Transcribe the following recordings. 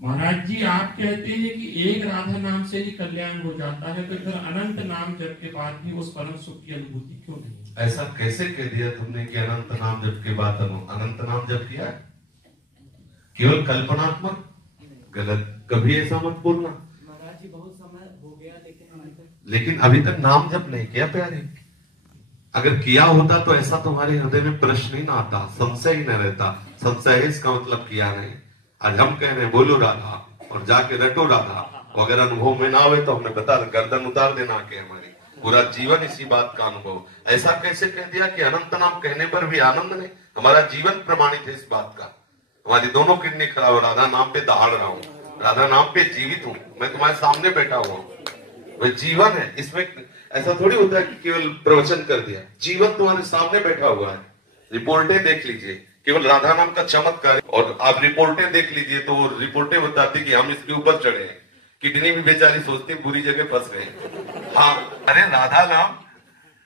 महाराज जी आप कहते हैं कि एक राधा नाम से ही कल्याण हो जाता है, तो फिर अनंत नाम जप के बाद भी उस परम सुख की अनुभूति क्यों नहीं? ऐसा कैसे कह दिया तुमने कि अनंत नाम जप के बाद अनंत नाम जप किया? केवल कल्पनात्मक, गलत। कभी ऐसा मत बोलना। महाराज जी बहुत समय हो गया लेकिन अभी तक नाम जप नहीं किया प्यारे। अगर किया होता तो ऐसा तुम्हारे हृदय में प्रश्न ही ना आता, संशय ही न रहता। संशय है इसका मतलब किया नहीं। आज हम कह रहे हैं बोलो राधा और जाके रटो राधा, अगर अनुभव में ना हुए तो हमने बता गर्दन उतार देना के हमारी पूरा जीवन इसी बात का अनुभव। ऐसा कैसे कह दिया कि अनंत नाम कहने पर भी आनंद नहीं? हमारा जीवन प्रमाणित है इस बात का। हमारी दोनों किडनी खराब, राधा नाम पे दहाड़ रहा हूँ, राधा नाम पे जीवित हूँ, मैं तुम्हारे सामने बैठा हुआ हूँ। वह जीवन है, इसमें ऐसा थोड़ी होता है कि केवल प्रवचन कर दिया। जीवन तुम्हारे सामने बैठा हुआ है। रिपोर्टें देख लीजिए, केवल राधा नाम का चमत्कार। और आप रिपोर्टें देख लीजिए तो वो रिपोर्टें बताती कि हम इसके ऊपर चढ़े हैं, किडनी भी बेचारी सोचती बुरी जगह फंस गए। हाँ, अरे राधा नाम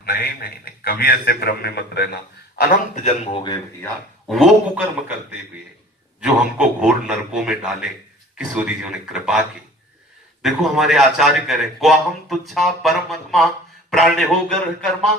नहीं नहीं नहीं, कभी ऐसे भ्रम में मत रहना। अनंत जन्म हो गए भैया वो कुकर्म करते हुए जो हमको घोर नरकों में डाले। किशोरी जी ने कृपा की। देखो हमारे आचार्य कह रहे क्वाहम तुच्छा परम अधमा प्राण्य हो गर्भ कर्मा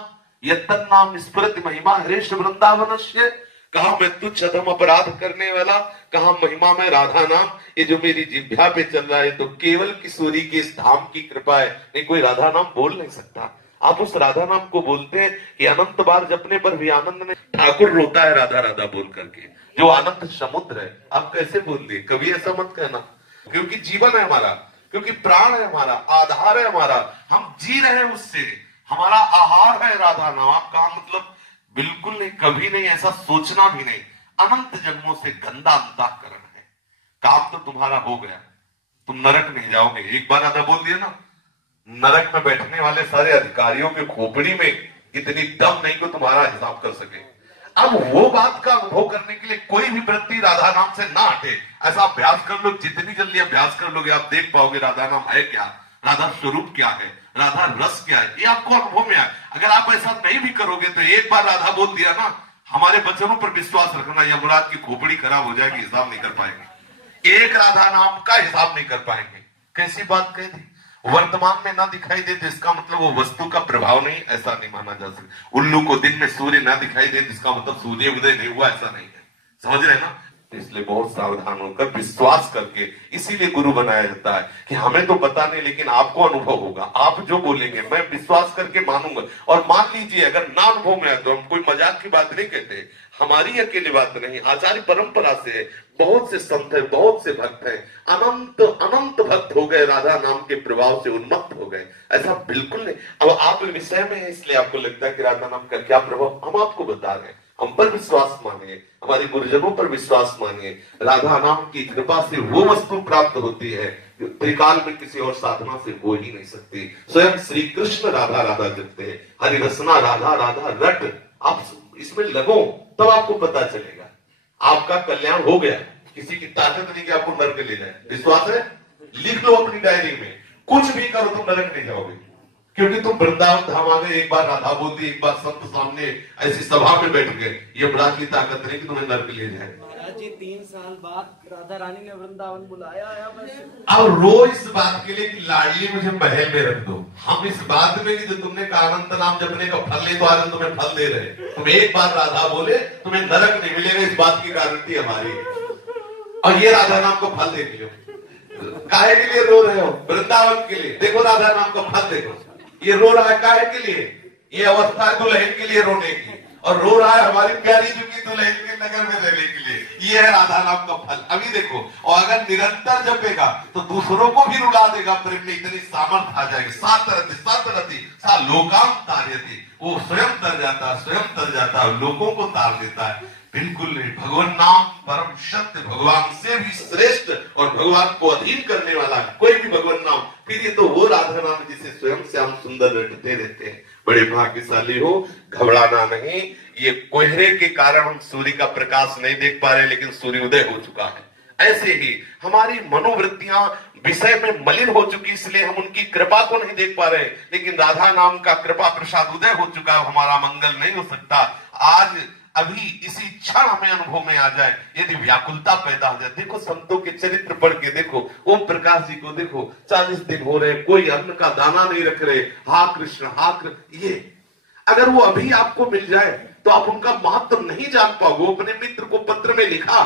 यत्तन नाम स्मृति महिमा हरेश वृंदावनस्य। कहा मैं तुच्छ अधम अपराध करने वाला, कहा महिमा में राधा नाम। ये जो मेरी जिह्वा पे चल रहा है तो केवल किशोरी के इस धाम की कृपा है, नहीं कोई राधा नाम बोल नहीं सकता। आप उस राधा नाम को बोलते हैं कि अनंत बार जपने पर भी आनंद नहीं। ठाकुर रोता है राधा राधा बोल करके, जो आनंद समुद्र है। आप कैसे बोल दिए? कभी ऐसा मत कहना, क्योंकि जीवन है हमारा, क्योंकि प्राण है हमारा, आधार है हमारा, हम जी रहे हैं उससे। हमारा आहार है राधा नाम। आप कहा मतलब बिल्कुल नहीं, कभी नहीं, ऐसा सोचना भी नहीं। अनंत जन्मों से गंदा अंतःकरण है। काम तो तुम्हारा हो गया, तुम नरक नहीं जाओगे। एक बार राधा बोल दिया ना, नरक में बैठने वाले सारे अधिकारियों के खोपड़ी में इतनी दम नहीं को तुम्हारा हिसाब कर सके। अब वो बात का अनुभव करने के लिए कोई भी वृत्ति राधा नाम से ना हटे। ऐसा अभ्यास कर लो, जितनी जल्दी अभ्यास कर लोगे आप देख पाओगे राधा नाम है क्या, राधा स्वरूप क्या है, राधा रस क्या है, ये आपको अनुभव में आए। अगर आप ऐसा नहीं भी करोगे तो एक बार राधा बोल दिया ना, हमारे वचनों पर विश्वास रखना, यमराज की खोपड़ी खराब हो जाएगी, हिसाब नहीं कर पाएंगे। एक राधा नाम का हिसाब नहीं कर पाएंगे। कैसी बात कह दी? वर्तमान में ना दिखाई दे तो इसका मतलब वो वस्तु का प्रभाव नहीं, ऐसा नहीं माना जा सकता। उल्लू को दिन में सूर्य ना दिखाई दे तो इसका मतलब सूर्य उदय नहीं हुआ, ऐसा नहीं है। समझ रहे ना? इसलिए बहुत सावधान होकर विश्वास करके, इसीलिए गुरु बनाया जाता है कि हमें तो पता नहीं लेकिन आपको अनुभव होगा। आप जो बोलेंगे मैं विश्वास करके मानूंगा। और मान लीजिए अगर ना अनुभव में आए तो हम कोई मजाक की बात नहीं कहते, हमारी अकेली बात नहीं, आचार्य परंपरा से है। बहुत से संत है, बहुत से भक्त हैं, अनंत अनंत भक्त हो गए, राधा नाम के प्रभाव से उन्मत्त हो गए। ऐसा बिल्कुल नहीं। अब आप विषय में है इसलिए आपको लगता है कि राधा नाम का क्या प्रभाव, हम आपको बता रहे हैं। हम पर विश्वास मानिए, हमारे गुरुजनों पर विश्वास मानिए। राधा नाम की कृपा से वो वस्तु प्राप्त होती है जो त्रिकाल में किसी और साधना से हो ही नहीं सकती। स्वयं श्री कृष्ण राधा राधा जपते हैं, हरि रसना राधा राधा रट। आप इसमें लगो तब आपको पता चलेगा आपका कल्याण हो गया। किसी की ताकत नहीं कि आपको नरक ले जाए। विश्वास है? लिख लो अपनी डायरी में, कुछ भी करो तुम नरक नहीं जाओगे, क्योंकि तुम वृंदावन धाम आ गए। एक बार राधा बोल दी, एक बार संत सामने ऐसी सभा में बैठ गए, ये बड़ा की ताकत नहीं कि तुम्हें नरक ले जाए। महाराज जी 3 साल बाद राधा रानी ने वृंदावन बुलाया है। अब रो इस बात के लिए कि लाडली मुझे महल में रख दो। हम इस बात में कि जो तुमने कहा अनंत नाम जपने का फल ले, तो आज तुम्हें फल दे रहे। तुम एक बार राधा बोले तुम्हें नरक नहीं मिलेगा, इस बात की गारंटी हमारी। और ये राधा नाम को फल देख लो। काहे के लिए रो रहे हो? वृंदावन के लिए। देखो राधा नाम का फल देखो, ये रो रहा है काहे के लिए? ये अवस्था है दुल्हन के लिए रोने की, और रो रहा है हमारी प्यारी जी की दुल्हन के नगर में रहने के लिए। ये है राधा नाम का फल। अभी देखो, और अगर निरंतर जपेगा तो दूसरों को भी रुला देगा। प्रेम में इतनी सामर्थ आ जाएगी। सातरति सा लोकाम तार्यति, वो स्वयं तर जाता, स्वयं तर जाता, लोगों को तार देता है। बिल्कुल नहीं। भगवान नाम परम सत्य, भगवान से भी श्रेष्ठ और भगवान को अधीन करने वाला कोई भी भगवान नाम। फिर ये तो वो राधा नाम जिसे स्वयं श्याम सुंदर रटते रहते हैं। बड़े भाग्यशाली हो, घबराना नहीं। ये कोहरे के कारण हम सूर्य का प्रकाश नहीं देख पा रहे, लेकिन सूर्योदय हो चुका है। ऐसे ही हमारी मनोवृत्तियां विषय में मलिन हो चुकी, इसलिए हम उनकी कृपा को नहीं देख पा रहे। लेकिन राधा नाम का कृपा प्रसाद उदय हो चुका है, हमारा मंगल नहीं हो सकता। आज अभी इसी क्षण हमें अनुभव में आ जाए, यदि व्याकुलता पैदा हो जाए। देखो संतों के चरित्र पढ़ के देखो, ओम प्रकाश जी को देखो, 40 दिन हो रहे, कोई अन्न का दाना नहीं रख रहे, हा कृष्ण हा कृष्ण। ये अगर वो अभी आपको मिल जाए तो आप उनका महत्व नहीं जान पाओगे। वो अपने मित्र को पत्र में लिखा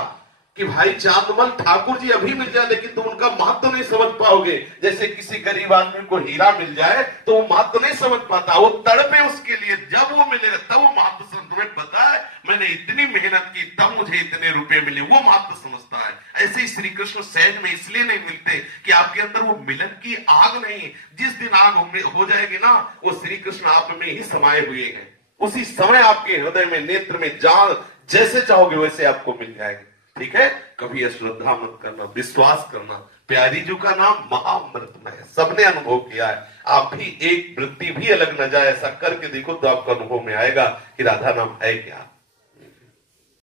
कि भाई चांदमल ठाकुर जी अभी मिल जाए लेकिन तुम उनका महत्व नहीं समझ पाओगे। जैसे किसी गरीब आदमी को हीरा मिल जाए तो वो महत्व नहीं समझ पाता, वो तड़पे उसके लिए, जब वो मिलेगा तब वो महत्व समझ। तुम्हें पता है मैंने इतनी मेहनत की तब मुझे इतने रुपए मिले, वो महत्व समझता है। ऐसे ही श्री कृष्ण सहज में इसलिए नहीं मिलते कि आपके अंदर वो मिलन की आग नहीं। जिस दिन आग हो जाएगी ना, वो श्री कृष्ण आप में ही समाये हुए हैं। उसी समय आपके हृदय में, नेत्र में, जान जैसे चाहोगे वैसे आपको मिल जाएगी। ठीक है, कभी अश्रद्धा मत करना, विश्वास करना। प्यारी जी का नाम महाअमृतमय है, सबने अनुभव किया है। आप भी एक वृत्ति भी अलग न जाए, ऐसा करके देखो तो आपको अनुभव में आएगा कि राधा नाम है क्या।